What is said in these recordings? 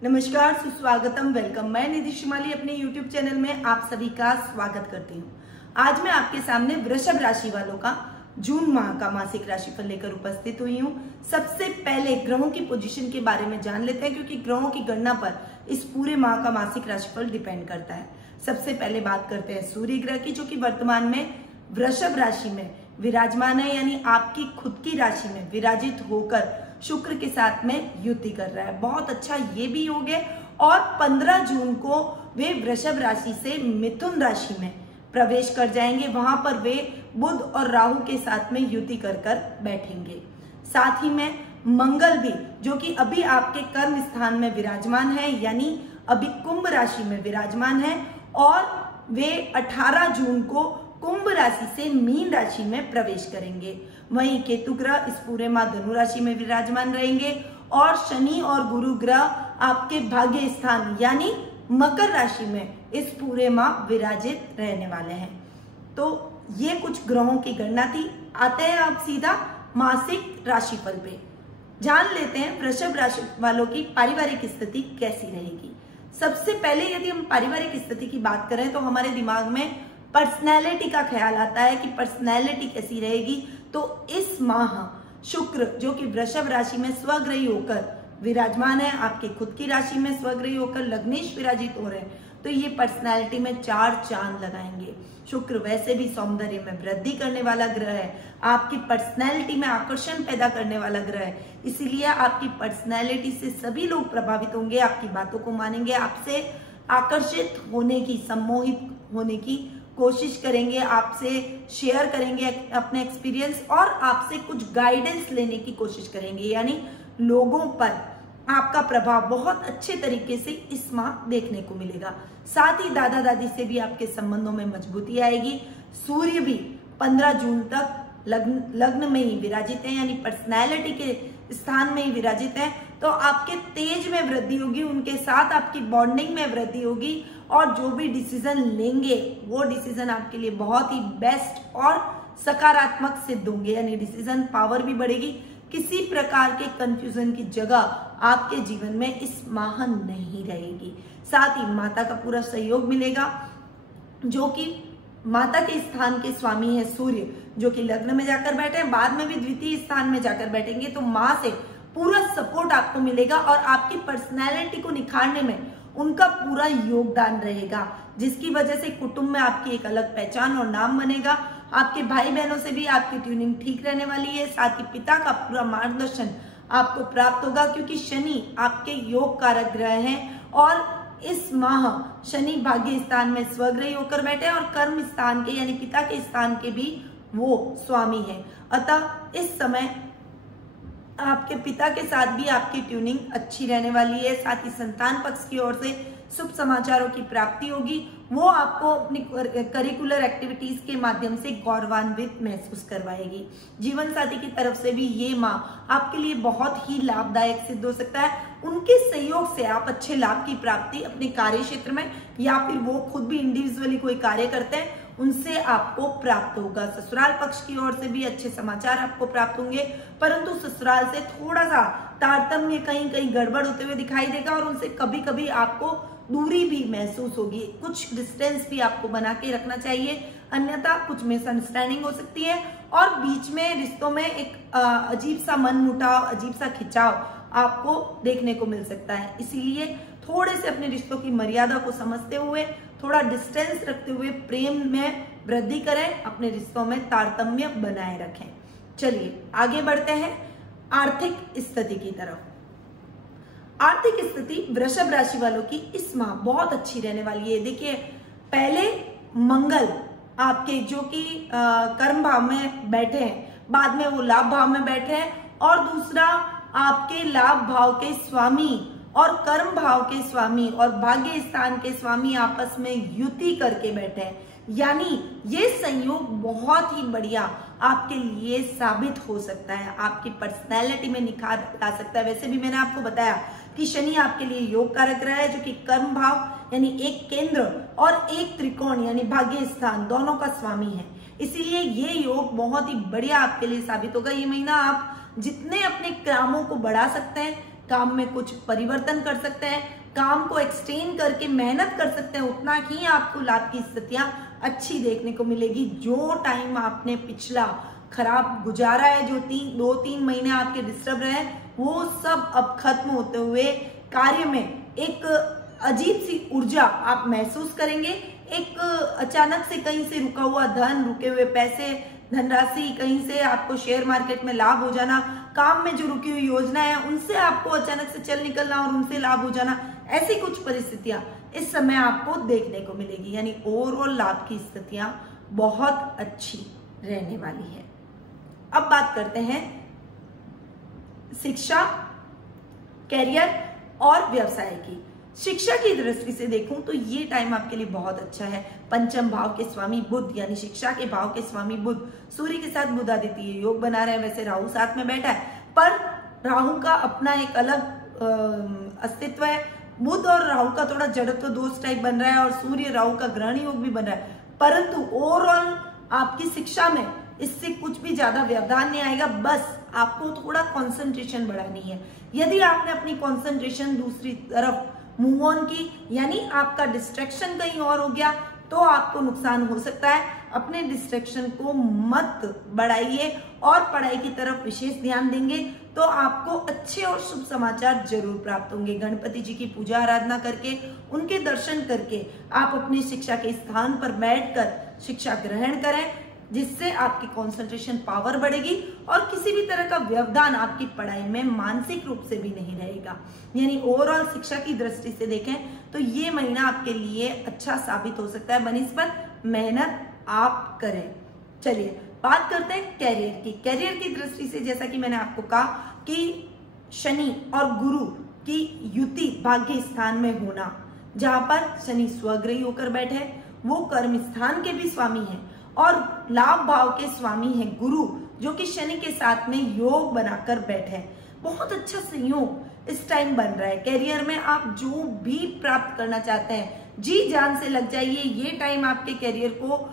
नमस्कार, सुस्वागतम, वेलकम। मैं निधि शिमाली अपने YouTube चैनल में आप सभी का स्वागत करती हूँ। आज मैं आपके सामने वृषभ राशि वालों का जून माह का मासिक राशिफल लेकर उपस्थित हुई हूँ। सबसे पहले ग्रहों की पोजीशन के बारे में जान लेते हैं, क्योंकि ग्रहों की गणना पर इस पूरे माह का मासिक राशिफल डिपेंड करता है। सबसे पहले बात करते हैं सूर्य ग्रह की, जो कि वर्तमान में वृषभ राशि में विराजमान है, यानी आपकी खुद की राशि में विराजित होकर शुक्र के साथ में युति कर रहा है। बहुत अच्छा ये भी योग है। और 15 जून को वे वृषभ राशि से मिथुन राशि में प्रवेश कर जाएंगे। वहां पर वे बुध और राहु के साथ में युति कर बैठेंगे। साथ ही में मंगल भी, जो कि अभी आपके कर्म स्थान में विराजमान है, यानी अभी कुंभ राशि में विराजमान है, और वे 18 जून को कुंभ राशि से मीन राशि में प्रवेश करेंगे। वहीं केतु ग्रह इस पूरे माह धनु राशि में विराजमान रहेंगे, और शनि और गुरु ग्रह आपके भाग्य स्थान यानी मकर राशि में इस पूरे माह विराजित रहने वाले हैं। तो ये कुछ ग्रहों की गणना थी। आते हैं अब सीधा मासिक राशिफल पे। जान लेते हैं वृषभ राशि वालों की पारिवारिक स्थिति कैसी रहेगी। सबसे पहले यदि हम पारिवारिक स्थिति की बात करें तो हमारे दिमाग में पर्सनैलिटी का ख्याल आता है कि पर्सनैलिटी कैसी रहेगी। तो इस माह शुक्र, जो कि वृषभ राशि में स्वग्रही होकर विराजमान है, आपके खुद की राशि में स्वग्रही होकर लग्नेश विराजित हो रहे हैं, तो ये पर्सनैलिटी में 4 चांद लगाएंगे। शुक्र वैसे भी सौंदर्य में वृद्धि करने वाला ग्रह है, आपकी पर्सनैलिटी में आकर्षण पैदा करने वाला ग्रह है। इसीलिए आपकी पर्सनैलिटी से सभी लोग प्रभावित होंगे, आपकी बातों को मानेंगे, आपसे आकर्षित होने की, सम्मोहित होने की कोशिश करेंगे, आपसे शेयर करेंगे अपने एक्सपीरियंस, और आपसे कुछ गाइडेंस लेने की कोशिश करेंगे। यानी लोगों पर आपका प्रभाव बहुत अच्छे तरीके से इस माह देखने को मिलेगा। साथ ही दादा दादी से भी आपके संबंधों में मजबूती आएगी। सूर्य भी 15 जून तक लग्न में ही विराजित है, यानी पर्सनैलिटी के स्थान में ही विराजित है। तो आपके तेज में वृद्धि होगी, उनके साथ आपकी बॉन्डिंग में वृद्धि होगी, और जो भी डिसीजन लेंगे वो डिसीजन आपके लिए बहुत ही बेस्ट और सकारात्मक सिद्ध होंगे, यानी डिसीजन पावर भी बढ़ेगी। किसी प्रकार के कंफ्यूजन की जगह आपके जीवन में इस माह नहीं रहेगी। साथ ही माता का पूरा सहयोग मिलेगा, जो कि माता के स्थान के स्वामी है सूर्य, जो कि लग्न में जाकर बैठे हैं, बाद में भी द्वितीय स्थान में जाकर बैठेंगे। तो माँ से पूरा सपोर्ट आपको मिलेगा, और आपकी पर्सनैलिटी को निखारने में उनका पूरा योगदान रहेगा, जिसकी वजह से कुटुंब में आपकी एक अलग पहचान और नाम बनेगा। आपके भाई बहनों से भी आपकी ट्यूनिंग ठीक रहने वाली है। साथ ही पिता का पूरा मार्गदर्शन आपको प्राप्त होगा, क्योंकि शनि आपके योग कारक ग्रह हैं, और इस माह शनि भाग्य स्थान में स्वग्रही होकर बैठे हैं, और कर्म स्थान के यानी पिता के स्थान के भी वो स्वामी है। अतः इस समय आपके पिता के साथ भी आपकी ट्यूनिंग अच्छी रहने वाली है। साथ ही संतान पक्ष की ओर से शुभ समाचारों की प्राप्ति होगी, वो आपको अपनी करिकुलर एक्टिविटीज के माध्यम से गौरवान्वित महसूस करवाएगी। जीवन साथी की तरफ से भी ये माह आपके लिए बहुत ही लाभदायक सिद्ध हो सकता है। उनके सहयोग से आप अच्छे लाभ की प्राप्ति अपने कार्य क्षेत्र में, या फिर वो खुद भी इंडिविजुअली कोई कार्य करते हैं, उनसे आपको प्राप्त होगा। ससुराल पक्ष की ओर से भी अच्छे समाचार आपको प्राप्त होंगे, परंतु ससुराल से थोड़ा सा तारतम्य कहीं गड़बड़ होते हुए दिखाई देगा, और उनसे कभी कभी आपको दूरी भी महसूस होगी। कुछ डिस्टेंस भी आपको बना के रखना चाहिए, अन्यथा कुछ मिसअंडरस्टैंडिंग हो सकती है, और बीच में रिश्तों में एक अजीब सा मनमुटाव, अजीब सा खिंचाव आपको देखने को मिल सकता है। इसीलिए थोड़े से अपने रिश्तों की मर्यादा को समझते हुए, थोड़ा डिस्टेंस रखते हुए प्रेम में वृद्धि करें, अपने रिश्तों में तारतम्य बनाए रखें। चलिए आगे बढ़ते हैं आर्थिक स्थिति की तरफ। आर्थिक स्थिति वृषभ राशि वालों की इस माह बहुत अच्छी रहने वाली है। देखिए, पहले मंगल आपके, जो कि कर्म भाव में बैठे हैं, बाद में वो लाभ भाव में बैठे हैं, और दूसरा आपके लाभ भाव के स्वामी और कर्म भाव के स्वामी और भाग्य स्थान के स्वामी आपस में युति करके बैठे हैं। यानी ये संयोग बहुत ही बढ़िया आपके लिए साबित हो सकता है, आपकी पर्सनैलिटी में निखार ला सकता है। वैसे भी मैंने आपको बताया कि शनि आपके लिए योग कारक ग्रह है, जो कि कर्म भाव यानी एक केंद्र और एक त्रिकोण यानी भाग्य स्थान दोनों का स्वामी है। इसीलिए ये योग बहुत ही बढ़िया आपके लिए साबित होगा। ये महीना आप जितने अपने कामों को बढ़ा सकते हैं, काम में कुछ परिवर्तन कर सकते हैं, काम को एक्सटेंड करके मेहनत कर सकते हैं, उतना ही आपको लाभ की स्थितियां अच्छी देखने को मिलेगी। जो टाइम आपने पिछला खराब गुजारा है, जो 2-3 महीने आपके डिस्टर्ब रहे, वो सब अब खत्म होते हुए कार्य में एक अजीब सी ऊर्जा आप महसूस करेंगे। एक अचानक से कहीं से रुका हुआ धन, रुके हुए पैसे, धनराशि, कहीं से आपको शेयर मार्केट में लाभ हो जाना, काम में जो रुकी हुई योजना है उनसे आपको अचानक से चल निकलना और उनसे लाभ हो जाना, ऐसी कुछ परिस्थितियां इस समय आपको देखने को मिलेगी। यानी ओवरऑल लाभ की स्थितियां बहुत अच्छी रहने वाली है। अब बात करते हैं शिक्षा, कैरियर और व्यवसाय की। शिक्षा की दृष्टि से देखूं तो ये टाइम आपके लिए बहुत अच्छा है। पंचम भाव के स्वामी बुध, यानी शिक्षा के भाव के स्वामी बुध सूर्य के साथ बुधादित्य योग बना रहे हैं। वैसे राहु साथ में बैठा है, पर राहु का अपना एक अलग अस्तित्व है। बुध और राहु का थोड़ा जड़त्व दोष टाइप बन रहा है और सूर्य राहु का ग्रहण योग भी बन रहा है, परंतु ओवरऑल आपकी शिक्षा में इससे कुछ भी ज्यादा व्यवधान नहीं आएगा। बस आपको थोड़ा कंसंट्रेशन बढ़ानी है। यदि आपने अपनी कंसंट्रेशन दूसरी तरफ मूव ऑन की, यानी आपका डिस्ट्रैक्शन कहीं और हो गया, तो आपको नुकसान हो सकता है। अपने डिस्ट्रैक्शन को मत बढ़ाइए और पढ़ाई की तरफ विशेष ध्यान देंगे तो आपको अच्छे और शुभ समाचार जरूर प्राप्त होंगे। गणपति जी की पूजा आराधना करके, उनके दर्शन करके आप अपनी शिक्षा के स्थान पर बैठकर शिक्षा ग्रहण करें, जिससे आपकी कंसंट्रेशन पावर बढ़ेगी और किसी भी तरह का व्यवधान आपकी पढ़ाई में मानसिक रूप से भी नहीं रहेगा। यानी ओवरऑल शिक्षा की दृष्टि से देखें तो ये महीना आपके लिए अच्छा साबित हो सकता है। बनिस्बत मेहनत आप करें। चलिए बात करते हैं कैरियर की। कैरियर की दृष्टि से जैसा कि मैंने आपको कहा कि शनि और गुरु की युति भाग्य स्थान में होना, जहां पर शनि स्वग्रही होकर बैठे, वो कर्म स्थान के भी स्वामी हैं और लाभ भाव के स्वामी हैं गुरु, जो कि शनि के साथ में योग बनाकर बैठे हैं। बहुत अच्छा संयोग इस टाइम बन रहा है। कैरियर में आप जो भी प्राप्त करना चाहते हैं जी जान से लग जाइए। ये टाइम आपके कैरियर को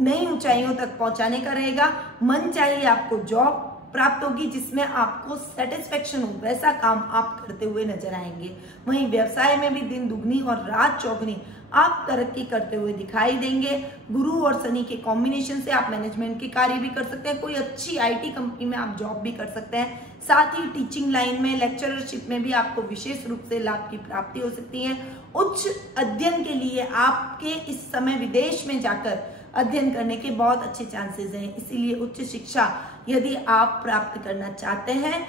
नई ऊंचाइयों तक पहुंचाने का रहेगा। मन चाहिए आपको जॉब प्राप्त होगी जिसमें आपको सेटिस्फेक्शन हो, वैसा काम आप करते हुए नजर आएंगे। वहीं व्यवसाय में भी दिन दुगनी और रात चौगनी आप तरक्की करते हुए दिखाई देंगे। गुरु और शनि के कॉम्बिनेशन से आप मैनेजमेंट के कार्य भी कर सकते हैं। कोई अच्छी आईटी कंपनी में आप जॉब भी कर सकते हैं। साथ ही टीचिंग लाइन में, लेक्चरशिप में भी आपको विशेष रूप से लाभ की प्राप्ति हो सकती है। उच्च अध्ययन के लिए आपके इस समय विदेश में जाकर अध्ययन करने के बहुत अच्छे चांसेस हैं। इसीलिए उच्च शिक्षा यदि आप प्राप्त करना चाहते हैं,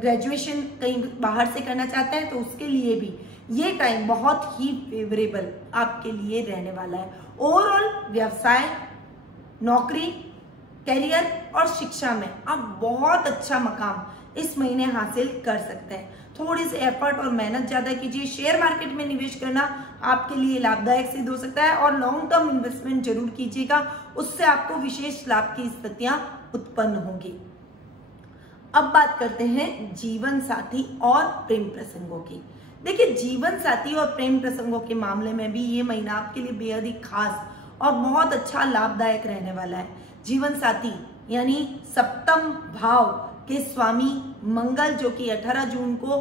ग्रेजुएशन कहीं बाहर से करना चाहते हैं, तो उसके लिए भी ये टाइम बहुत ही फेवरेबल आपके लिए रहने वाला है। ओवरऑल व्यवसाय, नौकरी, कैरियर और शिक्षा में आप बहुत अच्छा मकाम इस महीने हासिल कर सकते हैं। थोड़ी सी एफर्ट और मेहनत ज्यादा कीजिए। शेयर मार्केट में निवेश करना आपके लिए लाभदायक सिद्ध हो सकता है और लॉन्ग टर्म इन्वेस्टमेंट जरूर कीजिएगा, उससे आपको विशेष लाभ की स्थितियां उत्पन्न होंगी। अब बात करते हैं जीवन साथी और प्रेम प्रसंगों की। देखिए, जीवन साथी और प्रेम प्रसंगों के मामले में भी ये महीना आपके लिए बेहद ही खास और बहुत अच्छा लाभदायक रहने वाला है। जीवन साथी यानी सप्तम भाव के स्वामी मंगल, जो कि 18 जून को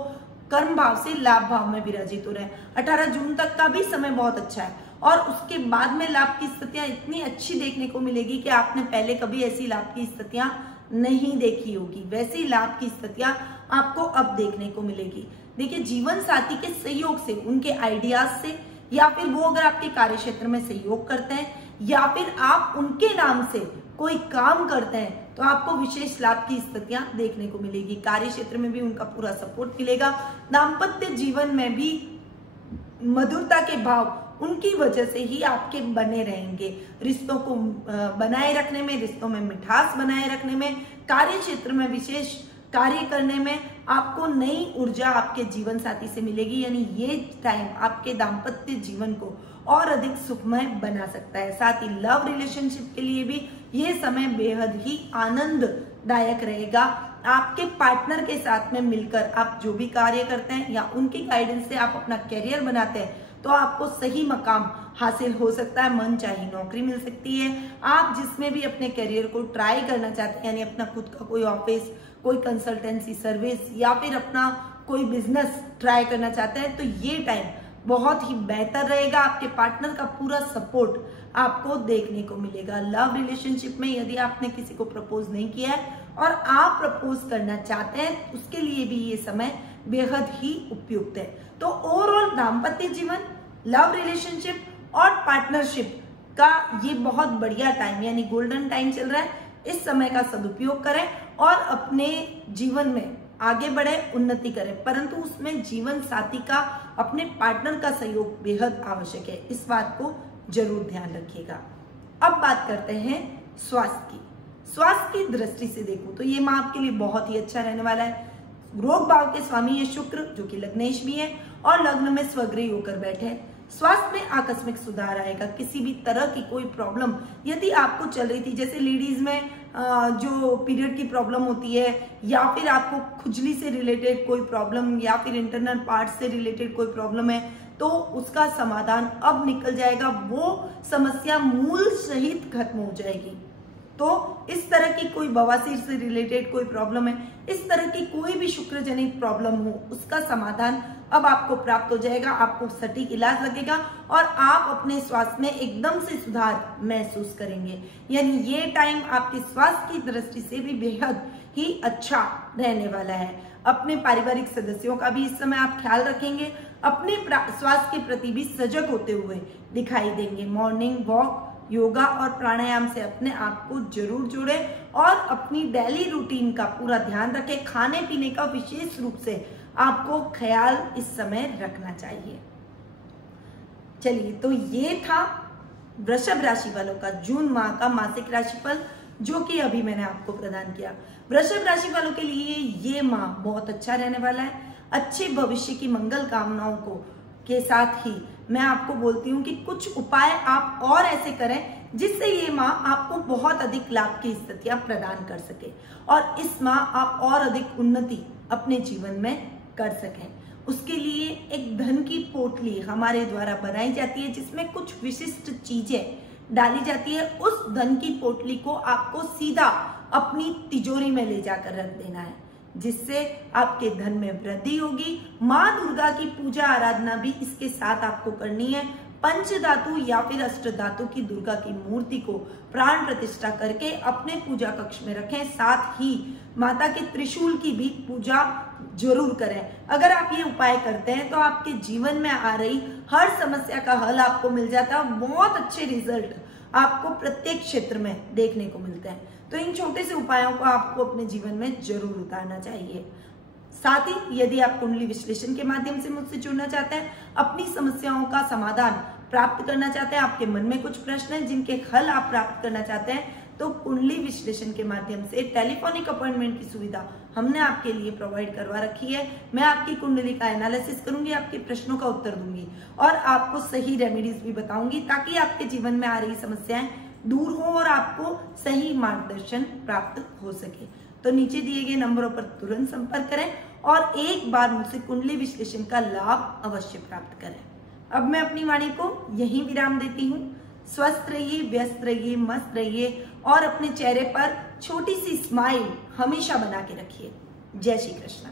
कर्म भाव से लाभ भाव में विराजित हो रहे हैं। 18 जून तक का भी समय बहुत अच्छा है और उसके बाद में लाभ की स्थितियां इतनी अच्छी देखने को मिलेगी कि आपने पहले कभी ऐसी लाभ की स्थितियां नहीं देखी होगी। वैसी लाभ की स्थितियां आपको अब देखने को मिलेगी। देखिए, जीवन साथी के सहयोग से, उनके आइडियाज से, या फिर वो अगर आपके कार्य क्षेत्र में सहयोग करते हैं या फिर आप उनके नाम से कोई काम करते हैं, तो आपको विशेष लाभ की स्थितियां देखने को मिलेगी। कार्य क्षेत्र में भी उनका पूरा सपोर्ट मिलेगा। दाम्पत्य जीवन में भी मधुरता के भाव उनकी वजह से ही आपके बने रहेंगे। रिश्तों को बनाए रखने में, रिश्तों में मिठास बनाए रखने में, कार्य क्षेत्र में विशेष कार्य करने में आपको नई ऊर्जा आपके जीवन साथी से मिलेगी। यानी ये टाइम आपके दाम्पत्य जीवन को और अधिक सुखमय बना सकता है। साथ ही लव रिलेशनशिप के लिए भी ये समय बेहद ही आनंददायक रहेगा। आपके पार्टनर के साथ में मिलकर आप जो भी कार्य करते हैं या उनकी गाइडेंस से आप अपना करियर बनाते हैं, तो आपको सही मकाम हासिल हो सकता है। मन चाही नौकरी मिल सकती है। आप जिसमें भी अपने करियर को ट्राई करना चाहते हैं, यानी अपना खुद का कोई ऑफिस, कोई कंसल्टेंसी सर्विस या फिर अपना कोई बिजनेस ट्राई करना चाहते हैं तो ये टाइम बहुत ही बेहतर रहेगा। आपके पार्टनर का पूरा सपोर्ट आपको देखने को मिलेगा। लव रिलेशनशिप में यदि आपने किसी को प्रपोज नहीं किया है और आप प्रपोज करना चाहते हैं, उसके लिए भी ये समय बेहद ही उपयुक्त है। तो ओवरऑल दाम्पत्य जीवन, लव रिलेशनशिप और पार्टनरशिप का ये बहुत बढ़िया टाइम यानी गोल्डन टाइम चल रहा है। इस समय का सदुपयोग करें और अपने जीवन में आगे बढ़े, उन्नति करें, परंतु उसमें जीवन साथी का, अपने पार्टनर का सहयोग बेहद आवश्यक है। इस बात को जरूर ध्यान रखिएगा। अब बात करते हैं स्वास्थ्य की। स्वास्थ्य की दृष्टि से देखूं तो ये माह आपके लिए बहुत ही अच्छा रहने वाला है। रोग भाव के स्वामी है शुक्र, जो कि लग्नेश भी है और लग्न में स्वगृही होकर बैठे हैं। स्वास्थ्य में आकस्मिक सुधार आएगा। किसी भी तरह की कोई प्रॉब्लम यदि आपको चल रही थी, जैसे लेडीज में जो पीरियड की प्रॉब्लम होती है, या फिर आपको खुजली से रिलेटेड कोई प्रॉब्लम, या फिर इंटरनल पार्ट से रिलेटेड कोई प्रॉब्लम है, तो उसका समाधान अब निकल जाएगा। वो समस्या मूल सहित खत्म हो जाएगी। तो इस तरह की कोई बवासीर से रिलेटेड कोई प्रॉब्लम है, इस तरह की कोई भी शुक्र जनित प्रॉब्लम हो, उसका समाधान अब आपको प्राप्त हो जाएगा। आपको सटीक इलाज लगेगा और आप अपने स्वास्थ्य में एकदम से सुधार महसूस करेंगे। यानी ये टाइम आपके स्वास्थ्य की दृष्टि से भी बेहद ही अच्छा रहने वाला है। अपने पारिवारिक सदस्यों का भी इस समय आप ख्याल रखेंगे। अपने स्वास्थ्य के प्रति भी सजग होते हुए दिखाई देंगे। मॉर्निंग वॉक, योगा और प्राणायाम से अपने आप को जरूर जोड़ें और अपनी डेली रूटीन का पूरा ध्यान रखें। खाने पीने का विशेष रूप से आपको ख्याल इस समय रखना चाहिए। चलिए, तो ये था वृषभ राशि वालों का जून माह का मासिक राशिफल, जो कि अभी मैंने आपको प्रदान किया। वृषभ राशि वालों के लिए ये माह बहुत अच्छा रहने वाला है। अच्छे भविष्य की मंगल कामनाओं को के साथ ही मैं आपको बोलती हूँ कि कुछ उपाय आप और ऐसे करें जिससे ये माह आपको बहुत अधिक लाभ की स्थितियां प्रदान कर सके और इस माह आप और अधिक उन्नति अपने जीवन में कर सकें। उसके लिए एक धन की पोटली हमारे द्वारा बनाई जाती है, जिसमें कुछ विशिष्ट चीजें डाली जाती है। उस धन की पोटली को आपको सीधा अपनी तिजोरी में ले जाकर रख देना है, जिससे आपके धन में वृद्धि होगी। माँ दुर्गा की पूजा आराधना भी इसके साथ आपको करनी है। पंच धातु या फिर अष्ट धातु की दुर्गा की मूर्ति को प्राण प्रतिष्ठा करके अपने पूजा कक्ष में रखें। साथ ही माता के त्रिशूल की भी पूजा जरूर करें। अगर आप ये उपाय करते हैं तो आपके जीवन में आ रही हर समस्या का हल आपको मिल जाता है। बहुत अच्छे रिजल्ट आपको प्रत्येक क्षेत्र में देखने को मिलते हैं। तो इन छोटे से उपायों को आपको अपने जीवन में जरूर उतारना चाहिए। साथ ही यदि आप कुंडली विश्लेषण के माध्यम से मुझसे जुड़ना चाहते हैं, अपनी समस्याओं का समाधान प्राप्त करना चाहते हैं, आपके मन में कुछ प्रश्न हैं जिनके हल आप प्राप्त करना चाहते हैं, तो कुंडली विश्लेषण के माध्यम से टेलीफोनिक अपॉइंटमेंट की सुविधा हमने आपके लिए प्रोवाइड करवा रखी है। मैं आपकी कुंडली का एनालिसिस करूंगी, आपके प्रश्नों का उत्तर दूंगी और आपको सही रेमेडीज भी बताऊंगी, ताकि आपके जीवन में आ रही समस्याएं दूर हो और आपको सही मार्गदर्शन प्राप्त हो सके। तो नीचे दिए गए नंबरों पर तुरंत संपर्क करें और एक बार मुझसे कुंडली विश्लेषण का लाभ अवश्य प्राप्त करें। अब मैं अपनी वाणी को यहीं विराम देती हूँ। स्वस्थ रहिए, व्यस्त रहिए, मस्त रहिए और अपने चेहरे पर छोटी सी स्माइल हमेशा बना के रखिए। जय श्री कृष्ण।